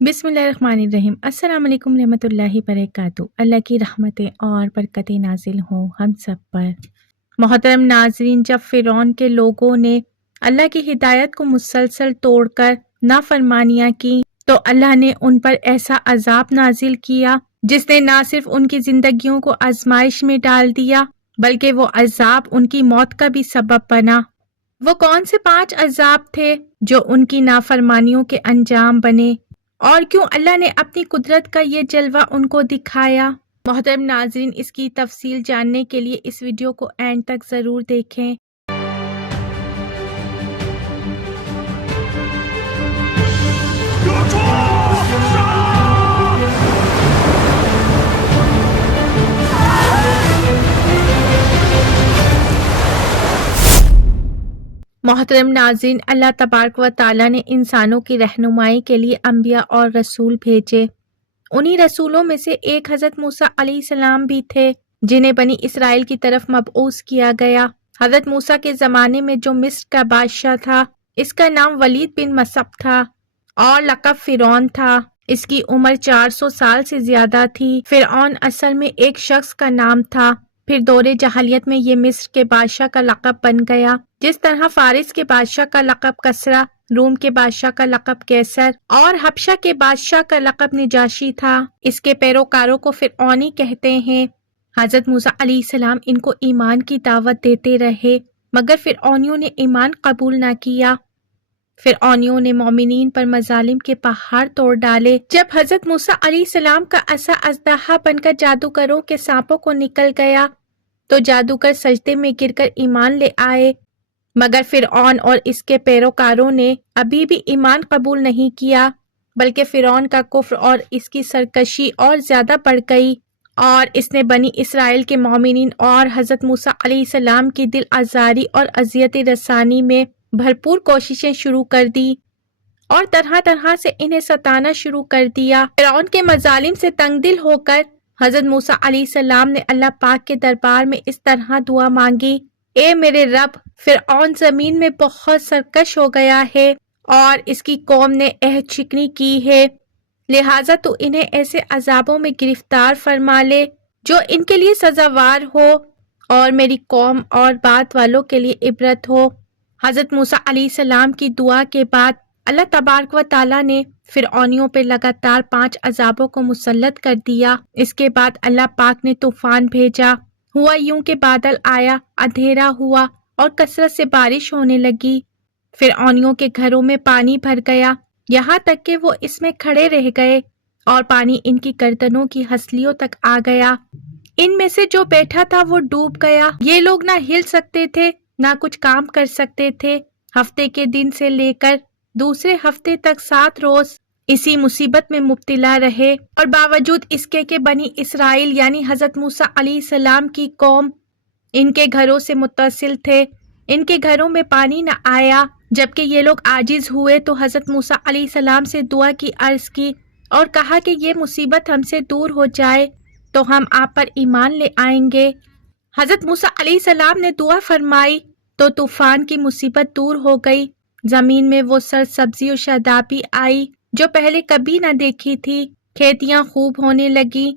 بسم اللہ الرحمن الرحیم۔ السلام علیکم رحمۃ اللہ وبرکاتہ۔ اللہ کی رحمتیں اور برکتیں نازل ہوں ہم سب پر۔ محترم ناظرین، جب فرعون کے لوگوں نے اللہ کی ہدایت کو مسلسل توڑ کر نافرمانیاں کی تو اللہ نے ان پر ایسا عذاب نازل کیا جس نے نہ صرف ان کی زندگیوں کو آزمائش میں ڈال دیا بلکہ وہ عذاب ان کی موت کا بھی سبب بنا۔ وہ کون سے 5 عذاب تھے جو ان کی نافرمانیوں کے انجام بنے، اور کیوں اللہ نے اپنی قدرت کا یہ جلوہ ان کو دکھایا؟ محترم ناظرین، اس کی تفصیل جاننے کے لیے اس ویڈیو کو اینڈ تک ضرور دیکھیں۔ محترم ناظرین، اللہ تبارک و تعالیٰ نے انسانوں کی رہنمائی کے لیے انبیاء اور رسول بھیجے۔ انہی رسولوں میں سے ایک حضرت موسیٰ علیہ السلام بھی تھے جنہیں بنی اسرائیل کی طرف مبعوث کیا گیا۔ حضرت موسیٰ کے زمانے میں جو مصر کا بادشاہ تھا، اس کا نام ولید بن مسعب تھا اور لقب فرعون تھا۔ اس کی عمر 400 سال سے زیادہ تھی۔ فرعون اصل میں ایک شخص کا نام تھا، پھر دور جاہلیت میں یہ مصر کے بادشاہ کا لقب بن گیا، جس طرح فارس کے بادشاہ کا لقب کسریٰ، روم کے بادشاہ کا لقب قیصر اور حبشہ کے بادشاہ کا لقب نجاشی تھا۔ اس کے پیروکاروں کو فرعونی کہتے ہیں۔ حضرت موسیٰ علیہ السلام ان کو ایمان کی دعوت دیتے رہے مگر فرعونیوں نے ایمان قبول نہ کیا۔ فرعونیوں نے مومنین پر مظالم کے پہاڑ توڑ ڈالے۔ جب حضرت موسیٰ علیہ السلام کا عصا اژدہا بن کر جادوگروں کے سانپوں کو نکل گیا تو جادوگر سجدے میں گر کر ایمان لے آئے، مگر فرعون اور اس کے پیروکاروں نے ابھی بھی ایمان قبول نہیں کیا، بلکہ فرعون کا کفر اور اس کی سرکشی اور زیادہ بڑھ گئی، اور اس نے بنی اسرائیل کے مومنین اور حضرت موسیٰ علیہ السلام کی دل آزاری اور اذیت رسانی میں بھرپور کوششیں شروع کر دی اور طرح طرح سے انہیں ستانا شروع کر دیا۔ فرعون کے مظالم سے تنگ دل ہو کر حضرت موسیٰ علیہ السلام نے اللہ پاک کے دربار میں اس طرح دعا مانگی: اے میرے رب، فرعون زمین میں بہت سرکش ہو گیا ہے اور اس کی قوم نے عہد شکنی کی ہے، لہٰذا تو انہیں ایسے عذابوں میں گرفتار فرما لے جو ان کے لیے سزاوار ہو اور میری قوم اور بعد والوں کے لیے عبرت ہو۔ حضرت موسیٰ علیہ السلام کی دعا کے بعد اللہ تبارک و تعالیٰ نے فرعونیوں پہ لگاتار 5 عذابوں کو مسلط کر دیا۔ اس کے بعد اللہ پاک نے طوفان بھیجا۔ ہوا یوں کہ بادل آیا، اندھیرا ہوا اور کثرت سے بارش ہونے لگی۔ فرعونیوں کے گھروں میں پانی بھر گیا، یہاں تک کہ وہ اس میں کھڑے رہ گئے اور پانی ان کی گردنوں کی ہنسلیوں تک آ گیا۔ ان میں سے جو بیٹھا تھا وہ ڈوب گیا۔ یہ لوگ نہ ہل سکتے تھے نہ کچھ کام کر سکتے تھے۔ ہفتے کے دن سے لے کر دوسرے ہفتے تک 7 روز اسی مصیبت میں مبتلا رہے، اور باوجود اس کے کہ بنی اسرائیل یعنی حضرت موسیٰ علیہ السلام کی قوم ان کے گھروں سے متصل تھے، ان کے گھروں میں پانی نہ آیا۔ جبکہ یہ لوگ عاجز ہوئے تو حضرت موسیٰ علیہ السلام سے دعا کی عرض کی اور کہا کہ یہ مصیبت ہم سے دور ہو جائے تو ہم آپ پر ایمان لے آئیں گے۔ حضرت موسیٰ علیہ السلام نے دعا فرمائی تو طوفان کی مصیبت دور ہو گئی، زمین میں وہ سرسبزی و شادابی آئی جو پہلے کبھی نہ دیکھی تھی، کھیتیاں خوب ہونے لگی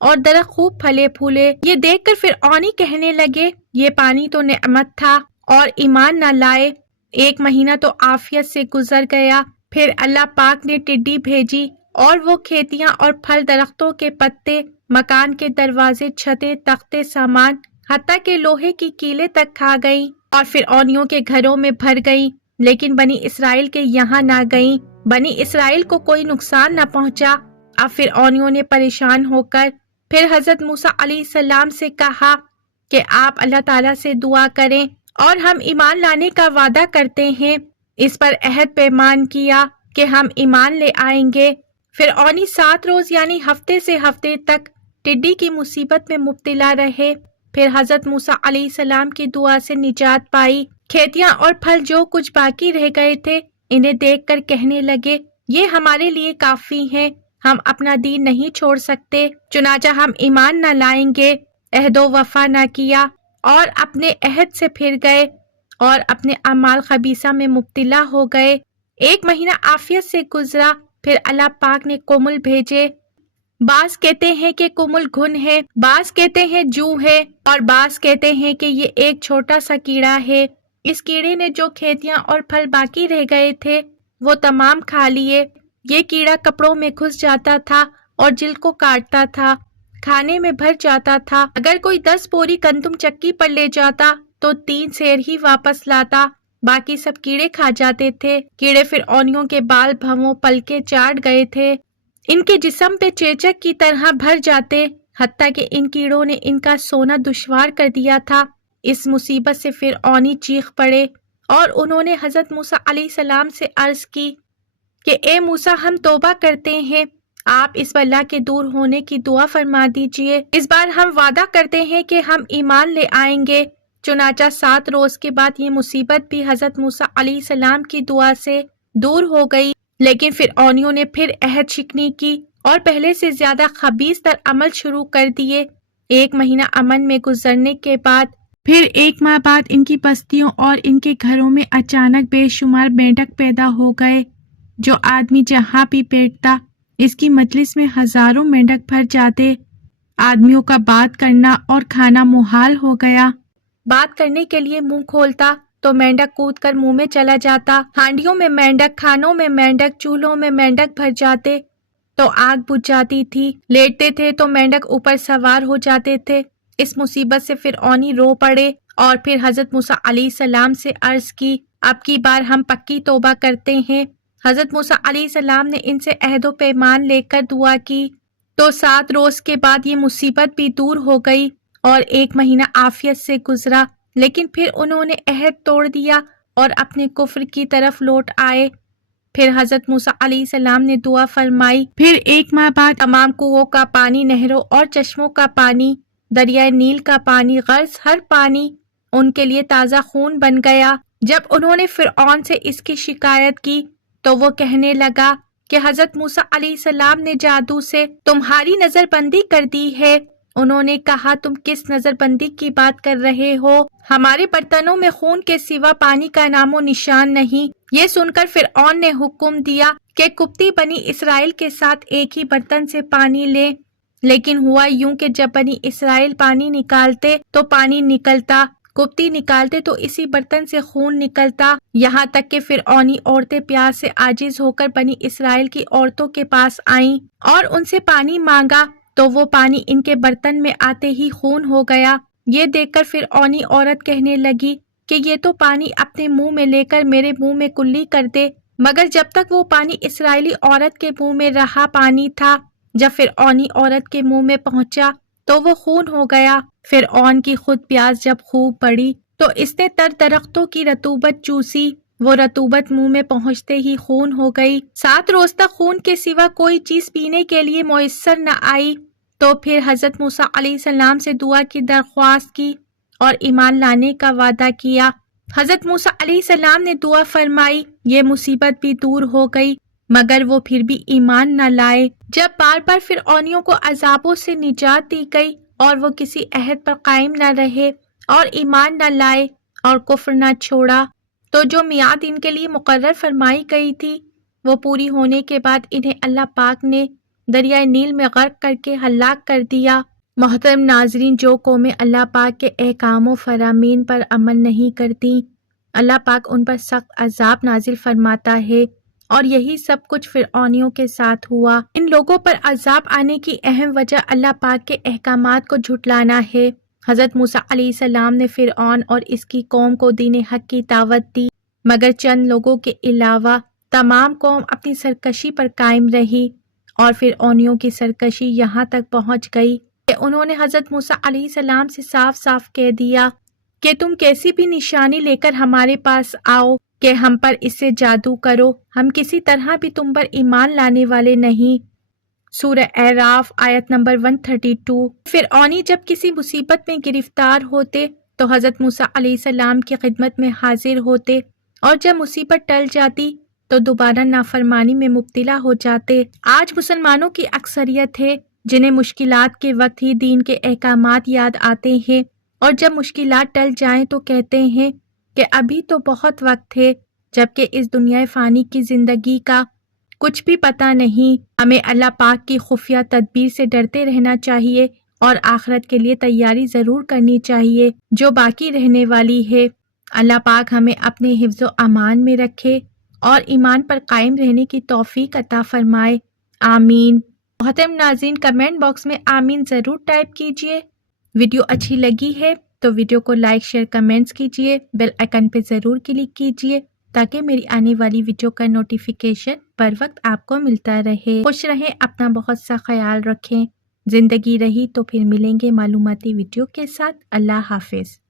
اور درخت خوب پھلے پھولے۔ یہ دیکھ کر فرعونی کہنے لگے یہ پانی تو نعمت تھا، اور ایمان نہ لائے۔ 1 مہینہ تو عافیت سے گزر گیا، پھر اللہ پاک نے ٹڈی بھیجی اور وہ کھیتیاں اور پھل، درختوں کے پتے، مکان کے دروازے، چھتیں، تختے، سامان، حتیٰ کہ لوہے کی کیلیں تک کھا گئیں اور فرعونیوں کے گھروں میں بھر گئیں، لیکن بنی اسرائیل کے یہاں نہ گئیں۔ بنی اسرائیل کو کوئی نقصان نہ پہنچا۔ اب فرعونیوں نے پریشان ہو کر پھر حضرت موسیٰ علیہ السلام سے کہا کہ آپ اللہ تعالیٰ سے دعا کریں اور ہم ایمان لانے کا وعدہ کرتے ہیں۔ اس پر عہد پیمان کیا کہ ہم ایمان لے آئیں گے۔ فرعونی 7 روز یعنی ہفتے سے ہفتے تک ٹڈی کی مصیبت میں مبتلا رہے، پھر حضرت موسیٰ علیہ السلام کی دعا سے نجات پائی۔ کھیتیاں اور پھل جو کچھ باقی رہ گئے تھے انہیں دیکھ کر کہنے لگے یہ ہمارے لیے کافی ہیں، ہم اپنا دین نہیں چھوڑ سکتے، چنانچہ ہم ایمان نہ لائیں گے۔ عہد و وفا نہ کیا اور اپنے عہد سے پھر گئے اور اپنے اعمال خبیثہ میں مبتلا ہو گئے۔ 1 مہینہ عافیت سے گزرا، پھر اللہ پاک نے کمل بھیجے۔ بعض کہتے ہیں کہ کمل گھن ہے، بعض کہتے ہیں جو ہے، اور بعض کہتے ہیں کہ یہ ایک چھوٹا سا کیڑا ہے۔ اس کیڑے نے جو کھیتیاں اور پھل باقی رہ گئے تھے وہ تمام کھا لیے۔ یہ کیڑا کپڑوں میں گھس جاتا تھا اور جلد کو کاٹتا تھا، کھانے میں بھر جاتا تھا۔ اگر کوئی 10 بوری گندم چکی پر لے جاتا تو 3 سیر ہی واپس لاتا، باقی سب کیڑے کھا جاتے تھے۔ کیڑے فرعونیوں کے بال بھووں پلکے چاٹ گئے تھے، ان کے جسم پہ چیچک کی طرح بھر جاتے، حتیٰ کہ ان کیڑوں نے ان کا سونا دشوار کر دیا تھا۔ اس مصیبت سے فرعونی چیخ پڑے اور انہوں نے حضرت موسیٰ علیہ السلام سے عرض کی کہ اے موسیٰ، ہم توبہ کرتے ہیں، آپ اس بلا کے دور ہونے کی دعا فرما دیجئے۔ اس بار ہم وعدہ کرتے ہیں کہ ہم ایمان لے آئیں گے۔ چنانچہ 7 روز کے بعد یہ مصیبت بھی حضرت موسیٰ علیہ السلام کی دعا سے دور ہو گئی، لیکن فرعونیوں نے پھر عہد شکنی کی اور پہلے سے زیادہ خبیث تر عمل شروع کر دیے۔ 1 مہینہ امن میں گزرنے کے بعد پھر 1 ماہ بعد ان کی بستیوں اور ان کے گھروں میں اچانک بے شمار مینڈک پیدا ہو گئے۔ جو آدمی جہاں بھی بیٹھتا اس کی مجلس میں ہزاروں مینڈک بھر جاتے۔ آدمیوں کا بات کرنا اور کھانا محال ہو گیا۔ بات کرنے کے لیے منہ کھولتا تو مینڈک کود کر منہ میں چلا جاتا۔ ہانڈیوں میں مینڈک، کھانوں میں مینڈک، چولہوں میں مینڈک بھر جاتے تو آگ بجھ جاتی تھی۔ لیٹتے تھے تو مینڈک اوپر سوار ہو جاتے تھے۔ اس مصیبت سے فرعونی رو پڑے اور پھر حضرت موسیٰ علیہ السلام سے عرض کی، اب کی بار ہم پکی توبہ کرتے ہیں۔ حضرت موسیٰ علیہ السلام نے ان سے عہد و پیمان لے کر دعا کی تو 7 روز کے بعد یہ مصیبت بھی دور ہو گئی اور 1 مہینہ عافیت سے گزرا، لیکن پھر انہوں نے عہد توڑ دیا اور اپنے کفر کی طرف لوٹ آئے۔ پھر حضرت موسیٰ علیہ السلام نے دعا فرمائی۔ پھر 1 ماہ بعد تمام کنوؤں کا پانی، نہروں اور چشموں کا پانی، دریائے نیل کا پانی، غرض ہر پانی ان کے لیے تازہ خون بن گیا۔ جب انہوں نے فرعون سے اس کی شکایت کی تو وہ کہنے لگا کہ حضرت موسیٰ علیہ السلام نے جادو سے تمہاری نظر بندی کر دی ہے۔ انہوں نے کہا، تم کس نظر بندی کی بات کر رہے ہو؟ ہمارے برتنوں میں خون کے سوا پانی کا نام و نشان نہیں۔ یہ سن کر فرعون نے حکم دیا کہ قبطی بنی اسرائیل کے ساتھ ایک ہی برتن سے پانی لیں، لیکن ہوا یوں کہ جب بنی اسرائیل پانی نکالتے تو پانی نکلتا، قبطی نکالتے تو اسی برتن سے خون نکلتا، یہاں تک کہ فرعونی عورتیں پیاس سے عاجز ہو کر بنی اسرائیل کی عورتوں کے پاس آئیں اور ان سے پانی مانگا تو وہ پانی ان کے برتن میں آتے ہی خون ہو گیا۔ یہ دیکھ کر فرعونی عورت کہنے لگی کہ یہ تو پانی اپنے منہ میں لے کر میرے منہ میں کلی کر دے، مگر جب تک وہ پانی اسرائیلی عورت کے منہ میں رہا پانی تھا، جب فرعونی عورت کے منہ میں پہنچا تو وہ خون ہو گیا۔ فرعون کی خود پیاس جب خوب بڑھی تو اس نے تر درختوں کی رطوبت چوسی، وہ رطوبت منہ میں پہنچتے ہی خون ہو گئی۔ 7 روز تک خون کے سوا کوئی چیز پینے کے لیے میسر نہ آئی، تو پھر حضرت موسیٰ علیہ السلام سے دعا کی درخواست کی اور ایمان لانے کا وعدہ کیا۔ حضرت موسیٰ علیہ السلام نے دعا فرمائی، یہ مصیبت بھی دور ہو گئی، مگر وہ پھر بھی ایمان نہ لائے۔ جب بار بار فرعونیوں کو عذابوں سے نجات دی گئی اور وہ کسی عہد پر قائم نہ رہے اور ایمان نہ لائے اور کفر نہ چھوڑا، تو جو میعاد ان کے لیے مقرر فرمائی گئی تھی وہ پوری ہونے کے بعد انہیں اللہ پاک نے دریائے نیل میں غرق کر کے ہلاک کر دیا۔ محترم ناظرین، جو قومیں اللہ پاک کے احکام و فرامین پر عمل نہیں کرتی، اللہ پاک ان پر سخت عذاب نازل فرماتا ہے، اور یہی سب کچھ فرعونیوں کے ساتھ ہوا۔ ان لوگوں پر عذاب آنے کی اہم وجہ اللہ پاک کے احکامات کو جھٹلانا ہے۔ حضرت موسیٰ علیہ السلام نے فرعون اور اس کی قوم کو دین حق کی دعوت دی، مگر چند لوگوں کے علاوہ تمام قوم اپنی سرکشی پر قائم رہی، اور فرعونیوں کی سرکشی یہاں تک پہنچ گئی کہ انہوں نے حضرت موسیٰ علیہ السلام سے صاف صاف کہہ دیا کہ تم کیسی بھی نشانی لے کر ہمارے پاس آؤ کہ ہم پر اس سے جادو کرو، ہم کسی طرح بھی تم پر ایمان لانے والے نہیں۔ سورہ اعراف آیت نمبر 132۔ فرعونی جب کسی مصیبت میں گرفتار ہوتے تو حضرت موسیٰ علیہ السلام کی خدمت میں حاضر ہوتے، اور جب مصیبت ٹل جاتی تو دوبارہ نافرمانی میں مبتلا ہو جاتے۔ آج مسلمانوں کی اکثریت ہے جنہیں مشکلات کے وقت ہی دین کے احکامات یاد آتے ہیں، اور جب مشکلات ٹل جائیں تو کہتے ہیں کہ ابھی تو بہت وقت ہے، جبکہ اس دنیا فانی کی زندگی کا کچھ بھی پتہ نہیں۔ ہمیں اللہ پاک کی خفیہ تدبیر سے ڈرتے رہنا چاہیے اور آخرت کے لیے تیاری ضرور کرنی چاہیے جو باقی رہنے والی ہے۔ اللہ پاک ہمیں اپنے حفظ و امان میں رکھے اور ایمان پر قائم رہنے کی توفیق عطا فرمائے، آمین۔ محترم ناظرین، کمنٹ باکس میں آمین ضرور ٹائپ کیجئے۔ ویڈیو اچھی لگی ہے تو ویڈیو کو لائک شیئر کمنٹس کیجئے، بیل آئیکن پہ ضرور کلک کیجئے تاکہ میری آنے والی ویڈیو کا نوٹیفیکیشن پر وقت آپ کو ملتا رہے۔ خوش رہیں، اپنا بہت سا خیال رکھیں۔ زندگی رہی تو پھر ملیں گے معلوماتی ویڈیو کے ساتھ۔ اللہ حافظ۔